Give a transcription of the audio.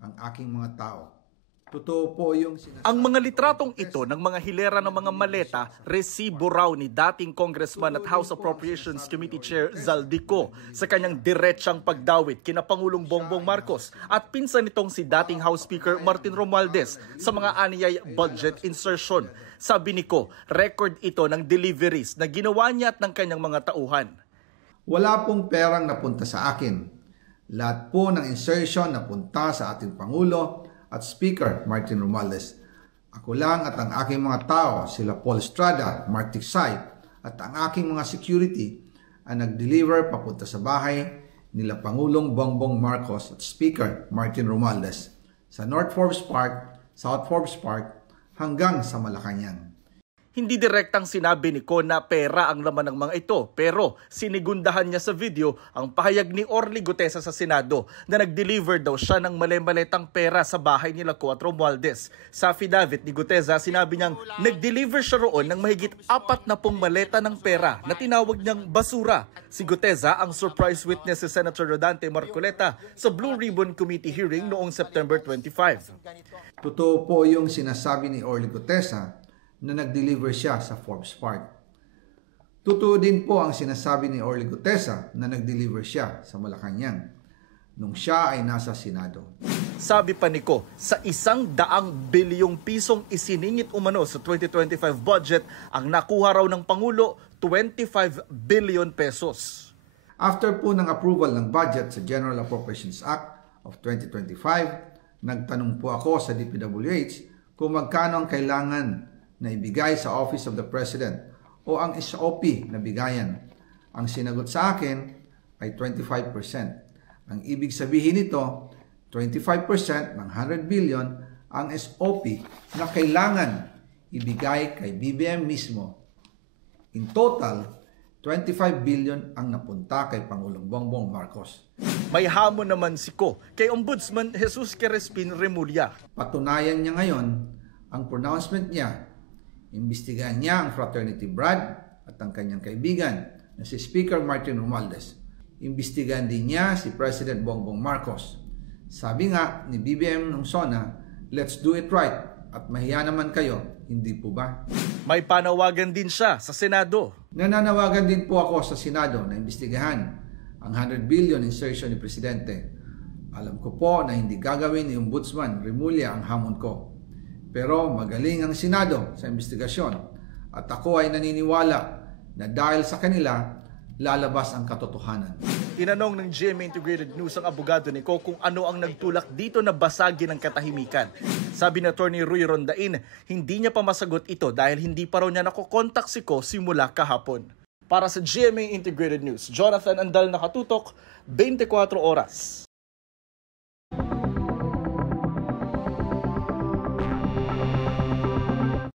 ang aking mga tao. Totoo po yung sinasabi. Ang mga litratong ito ng mga hilera ng mga maleta, resibo raw ni dating Congressman at House Appropriations Committee Chair Zaldico sa kanyang diretsang pagdawit kina Pangulong Bongbong Marcos at pinsan nitong si dating House Speaker Martin Romualdez sa mga aniyay budget insertion. Sabi ni Ko, record ito ng deliveries na ginawa niya at ng kanyang mga tauhan. Wala pong perang napunta sa akin. Lahat po ng insertion napunta sa ating Pangulo at Speaker Martin Romualdez. Ako lang at ang aking mga tao, sila Paul Estrada, Mark Tiksay, at ang aking mga security ang nag-deliver papunta sa bahay nila Pangulong Bongbong Marcos at Speaker Martin Romualdez sa North Forbes Park, South Forbes Park, hanggang sa Malacanang. Hindi direktang sinabi ni Ko na pera ang laman ng mga ito, pero sinigundahan niya sa video ang pahayag ni Orly Gutesa sa Senado na nag-deliver daw siya ng mali-maletang pera sa bahay nila Ko at Romualdez. Sa affidavit ni Gutesa, sinabi niyang nag-deliver siya roon ng mahigit 40 maleta ng pera na tinawag niyang basura. Si Gutesa ang surprise witness si Senator Rodante Marcoleta sa Blue Ribbon Committee hearing noong September 25. Totoo po yung sinasabi ni Orly Gutesa na nag-deliver siya sa Forbes Park. Totoo din po ang sinasabi ni Orly Gutesa na nag-deliver siya sa Malacanang nung siya ay nasa Senado. Sabi pa ni Ko, sa 100 bilyong pisong isiningit umano sa 2025 budget, ang nakuha raw ng Pangulo, 25 billion pesos. After po ng approval ng budget sa General Appropriations Act of 2025, nagtanong po ako sa DPWH kung magkano ang kailangan na ibigay sa Office of the President o ang SOP na bigayan. Ang sinagot sa akin ay 25%. Ang ibig sabihin nito, 25% ng 100 billion ang SOP na kailangan ibigay kay BBM mismo. In total, 25 billion ang napunta kay Pangulong Bongbong Marcos. May hamon naman si Ko kay Ombudsman Jesus Crespin Remulla. Patunayan niya ngayon ang pronouncement niya. Imbestigahan niya ang fraternity Brad at ang kanyang kaibigan na si Speaker Martin Romualdez. Imbestigahan din niya si President Bongbong Marcos. Sabi nga ni BBM nung SONA, let's do it right at mahiya naman kayo, hindi po ba? May panawagan din siya sa Senado. Nananawagan din po ako sa Senado na imbestigahan ang 100 billion insertion ni Presidente. Alam ko po na hindi gagawin ni Ombudsman Remulla ang hamon ko. Pero magaling ang Senado sa investigasyon at ako ay naniniwala na dahil sa kanila, lalabas ang katotohanan. Tinanong ng GMA Integrated News ang abogado ni Ko kung ano ang nagtulak dito na basagin ang katahimikan. Sabi ni Atty. Ruy Rondain, hindi niya pa masagot ito dahil hindi pa raw niya nakokontak si Ko simula kahapon. Para sa GMA Integrated News, Jonathan Andal nakatutok, 24 oras.